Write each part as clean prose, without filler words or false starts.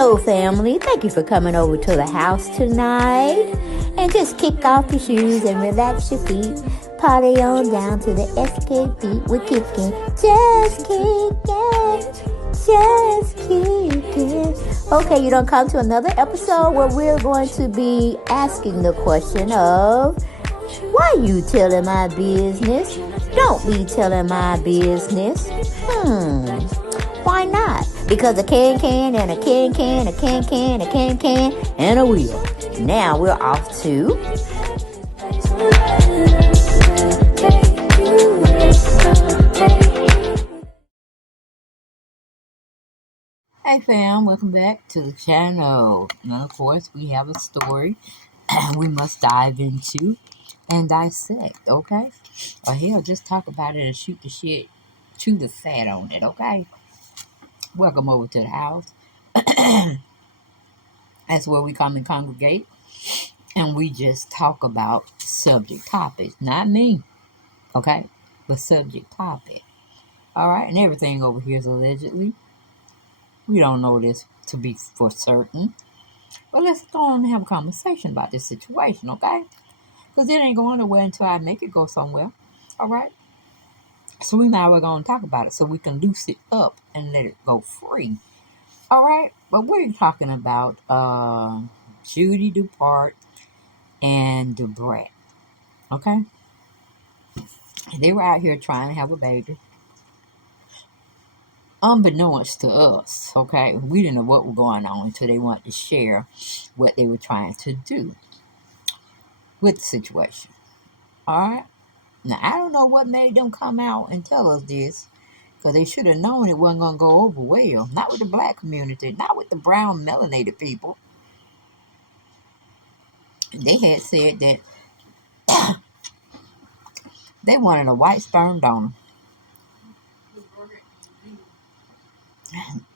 Hello, family. Thank you for coming over to the house tonight. And just kick off your shoes and relax your feet. Party on down to the SK beat. We're kicking. Just kicking. Just kicking. Okay, you don't come to another episode where we're going to be asking the question of, why you telling my business? Don't be telling my business. Why not? Because a can and a can, a can, and a wheel. Now we're off to... Hey fam, welcome back to the channel. Now of course we have a story we must dive into and dissect, okay? Or hell, just talk about it and shoot the shit, chew the fat on it, okay? Welcome over to the house. That's where we come and congregate, and we just talk about subject topics. Not me, okay? But subject topic. Alright, and everything over here is allegedly. We don't know this to be for certain. But let's go on and have a conversation about this situation, okay? Because it ain't going nowhere until I make it go somewhere. Alright? So we now we're going to talk about it so we can loose it up and let it go free. Alright? But we're talking about Judy, Dupart, and Dbrat. Okay? They were out here trying to have a baby. Unbeknownst to us, okay? We didn't know what was going on until they wanted to share what they were trying to do with the situation. Alright? Now, I don't know what made them come out and tell us this, because they should have known it wasn't going to go over well. Not with the black community, not with the brown melanated people. They had said that they wanted a white sperm donor.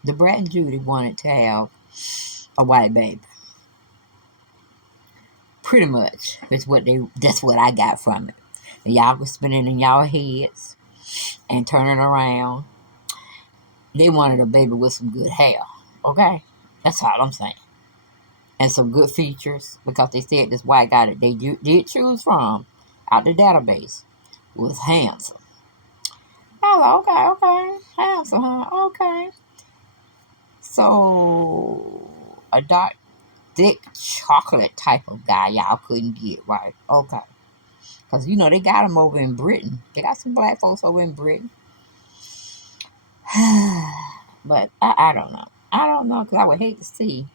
Dbrat and Judy wanted to have a white baby. Pretty much. That's what I got from it. And y'all was spinning in y'all heads and turning around. They wanted a baby with some good hair. Okay? That's all I'm saying. And some good features, because they said this white guy that they did choose from out the database was handsome. I was like, okay, handsome, huh? Okay. So, a dark, thick chocolate type of guy y'all couldn't get, right? Okay. Because, they got them over in Britain. They got some black folks over in Britain. But I don't know. I don't know, because I would hate to see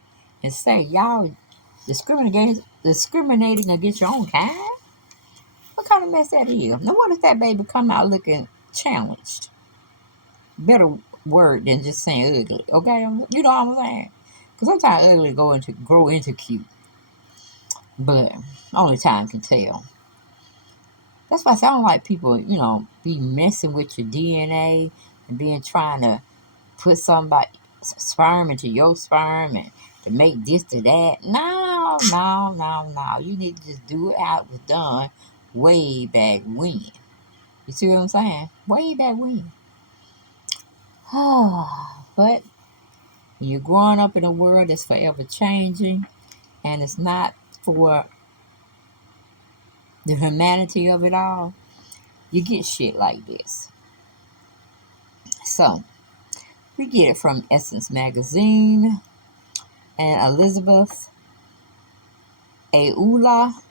and say, y'all discriminating against your own kind? What kind of mess that is? Now, what if that baby come out looking challenged? Better word than just saying ugly, okay? You know what I'm saying? Because sometimes ugly grow into cute. But only time can tell. That's why I sound like people, be messing with your DNA and trying to put somebody's sperm into your sperm and to make this to that. No. You need to just do it how it was done way back when. You see what I'm saying? Way back when. But when you're growing up in a world that's forever changing and it's not for the humanity of it all, you get shit like this. So, we get it from Essence Magazine, and Elizabeth Aula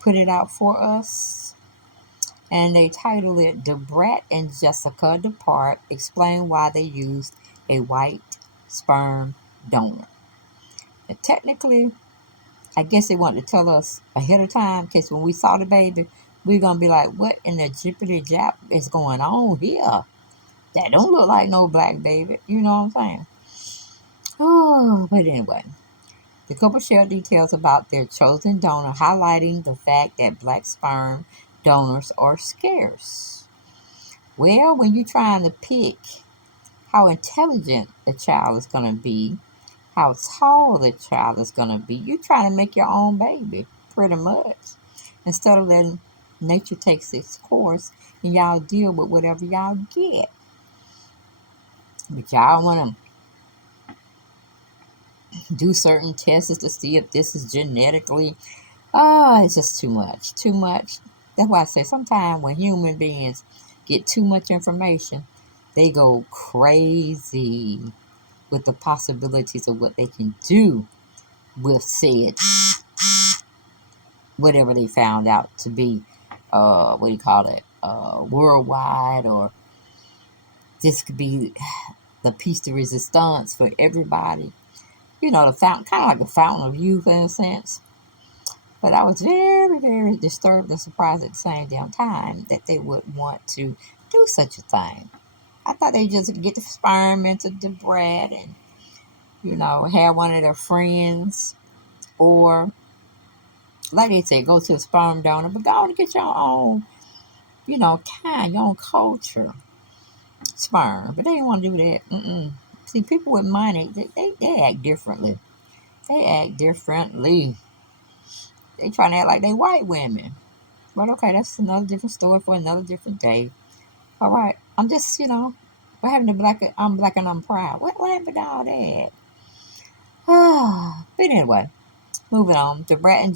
put it out for us, and they titled it Dbrat and Jessica Dupart explain why they used a white sperm donor. And technically, I guess they wanted to tell us ahead of time, in case when we saw the baby, we're going to be like, what in the jippity jap is going on here? That don't look like no black baby. You know what I'm saying? Oh, but anyway. The couple shared details about their chosen donor, highlighting the fact that black sperm donors are scarce. Well, when you're trying to pick how intelligent the child is going to be, how tall the child is going to be, you're trying to make your own baby, pretty much. Instead of letting nature take its course and y'all deal with whatever y'all get. But y'all want to do certain tests to see if this is genetically. It's just too much. Too much. That's why I say sometimes when human beings get too much information, they go crazy with the possibilities of what they can do with said whatever they found out to be, what do you call it, worldwide, or this could be the piece de resistance for everybody. You know, the fountain, kind of like the fountain of youth in a sense. But I was very, very disturbed and surprised at the same damn time that they would want to do such a thing. I thought they just get the sperm into Dbrat and, you know, have one of their friends, or like they say, go to a sperm donor, but go and get your own, you know, kind, your own culture sperm. But they didn't want to do that. See, people with money, they act differently. They act differently. They trying to act like they white women. But okay, that's another different story for another different day. All right, I'm just, you know, what happened to I'm black and I'm proud. What happened to all that? But anyway, moving on. Debrat and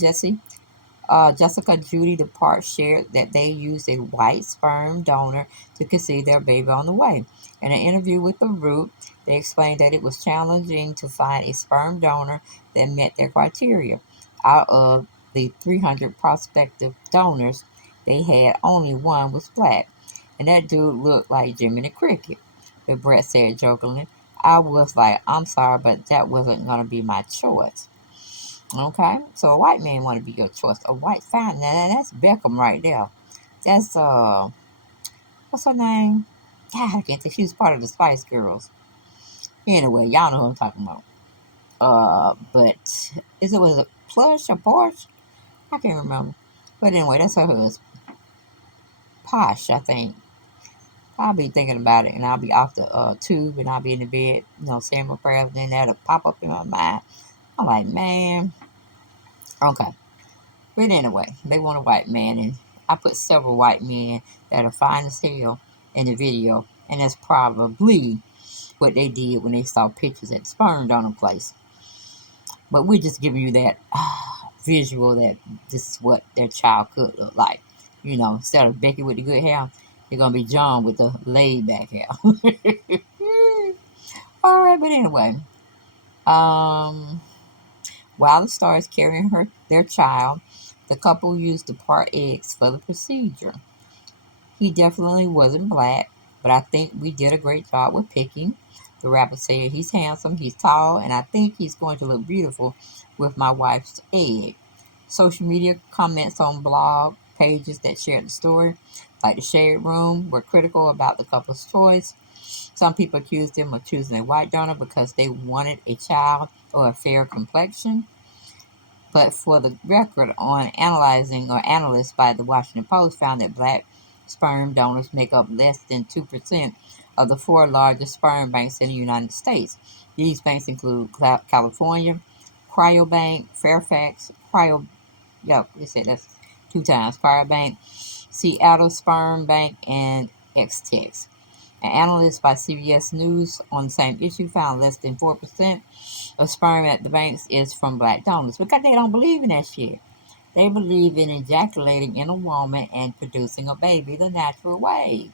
Jessica Judy Dupart shared that they used a white sperm donor to conceive their baby on the way. In an interview with The Root, they explained that it was challenging to find a sperm donor that met their criteria. Out of the 300 prospective donors, they had only one was black, and that dude looked like Jiminy Cricket. But Brett said jokingly, I was like, I'm sorry, but that wasn't going to be my choice. Okay, so a white man want to be your choice. A white fountain, now that's Beckham right there. That's what's her name? God, I can't think. She was part of the Spice Girls. Anyway, y'all know who I'm talking about. But was it Plush or Porsche? I can't remember. But anyway, that's her husband. Posh, I think. I'll be thinking about it, and I'll be off the tube, and I'll be in the bed, you know, saying my prayers, and then that'll pop up in my mind. I'm like, man, okay. But anyway, they want a white man, and I put several white men that are fine as hell in the video, and that's probably what they did when they saw pictures at the sperm donor place. But we're just giving you that visual that this is what their child could look like. You know, instead of Becky with the good hair, they're going to be John with the laid back hair. All right, but anyway, while the star is carrying their child, the couple used Dupart eggs for the procedure. He definitely wasn't black, but I think we did a great job with picking. The rapper said he's handsome, he's tall, and I think he's going to look beautiful with my wife's egg. Social media comments on blog pages that shared the story, like the Shade Room, were critical about the couple's choice. Some people accused them of choosing a white donor because they wanted a child or a fair complexion. But for the record, on analyzing or analysts by the Washington Post found that black sperm donors make up less than 2% of the four largest sperm banks in the United States. These banks include California, Cryobank, Fairfax, they said that's two times, Cryobank, Seattle Sperm Bank, and X-Tex. An analyst by CBS News on the same issue found less than 4% of sperm at the banks is from black donors because they don't believe in that shit. They believe in ejaculating in a woman and producing a baby the natural way.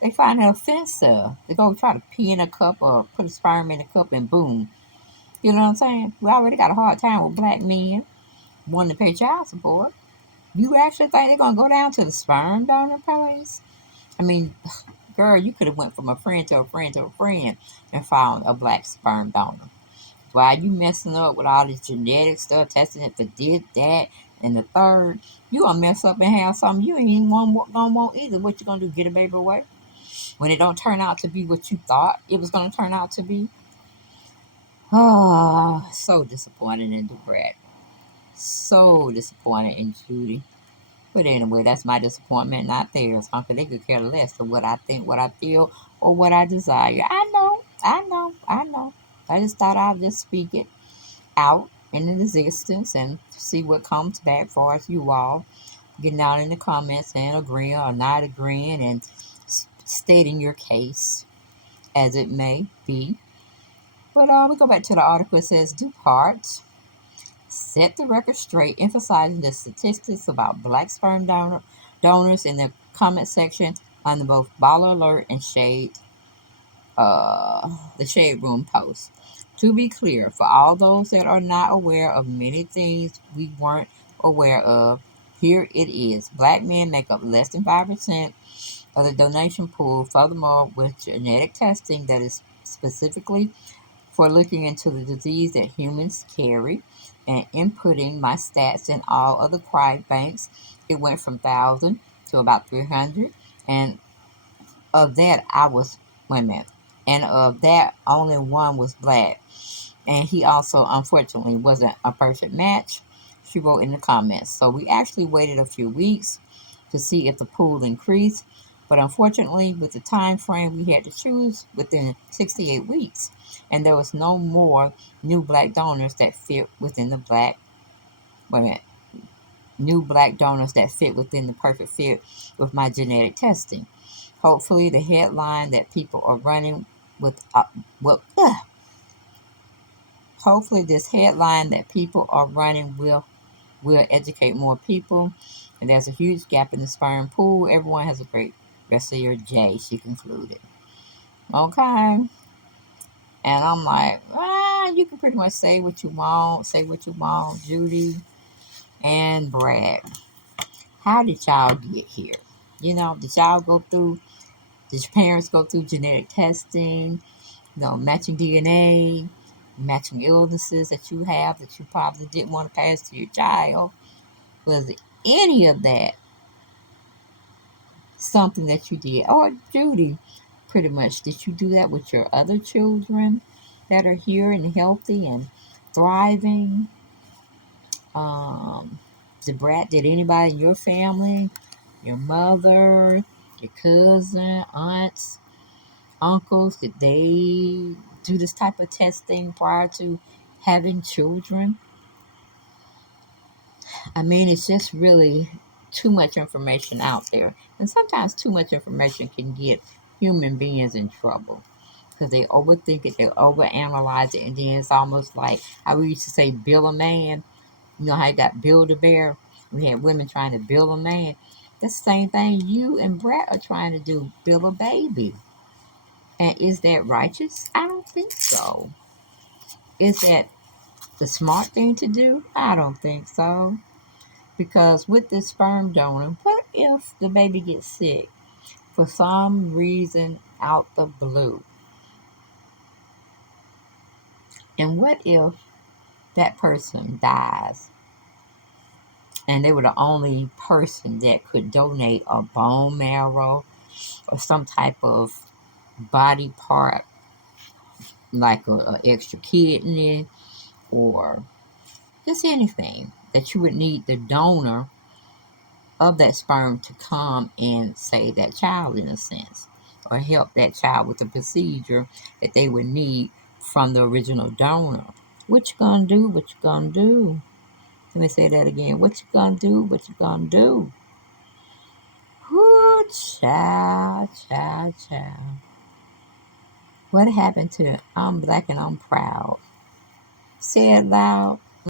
They find it offensive to go try to pee in a cup or put a sperm in a cup and boom. You know what I'm saying? We already got a hard time with black men wanting to pay child support. You actually think they're going to go down to the sperm donor place? I mean, girl, you could have went from a friend to a friend to a friend and found a black sperm donor. Why you messing up with all this genetic stuff, testing it for this, that, and the third? You gonna mess up and have something you ain't even gonna want either. What you gonna do? Get a baby away? When it don't turn out to be what you thought it was gonna turn out to be? Ah, so disappointed in Dbrat. So disappointed in Judy. But anyway, that's my disappointment, not theirs. Uncle, they could care less of what I think, what I feel, or what I desire. I know. I just thought I'd just speak it out in existence and see what comes back for us, you all. Getting out in the comments and agreeing or not agreeing and stating your case as it may be. But we go back to the article. It says Dupart set the record straight, emphasizing the statistics about black donors in the comment section on the both Baller Alert and the Shade Room post. To be clear, for all those that are not aware of many things we weren't aware of, here it is. Black men make up less than 5% of the donation pool. Furthermore, with genetic testing that is specifically for looking into the disease that humans carry and inputting my stats in all other cryo banks, it went from 1,000 to about 300. And of that, I was, wait a minute, and of that, only one was black. And he also, unfortunately, wasn't a perfect match, she wrote in the comments. So we actually waited a few weeks to see if the pool increased. But unfortunately, with the time frame we had to choose within 68 weeks, and there was no more new black donors that fit within the black, wait a minute, new black donors that fit within the perfect fit with my genetic testing. Hopefully, the headline that people are running with, what, hopefully this headline that people are running will educate more people. And there's a huge gap in the sperm pool. Everyone has a great rest of your day, she concluded. Okay. And I'm like, you can pretty much say what you want, Judy and Brad. How did y'all get here? Did y'all go through, did your parents go through genetic testing, matching DNA, matching illnesses that you have that you probably didn't want to pass to your child? Was any of that something that you did? Or Judy, pretty much, did you do that with your other children that are here and healthy and thriving? Dbrat, did anybody in your family, your mother, your cousin, aunts, uncles, did they do this type of testing prior to having children? I mean, it's just really too much information out there. And sometimes too much information can get human beings in trouble because they overthink it, they overanalyze it, and then it's almost like how we used to say, Bill a man. You know how you got Build a Bear? We had women trying to build a man. That's the same thing you and Brett are trying to do, build a baby. And is that righteous? I don't think so. Is that the smart thing to do? I don't think so. Because with this sperm donor, what if the baby gets sick for some reason out the blue? And what if that person dies and they were the only person that could donate a bone marrow or some type of body part, like a extra kidney or just anything that you would need the donor of that sperm to come and save that child in a sense, or help that child with the procedure that they would need from the original donor. What you gonna do? What you gonna do? Let me say that again. What you gonna do? What you gonna do? Whoo, child, child, child. What happened to I'm black and I'm proud? Say it loud.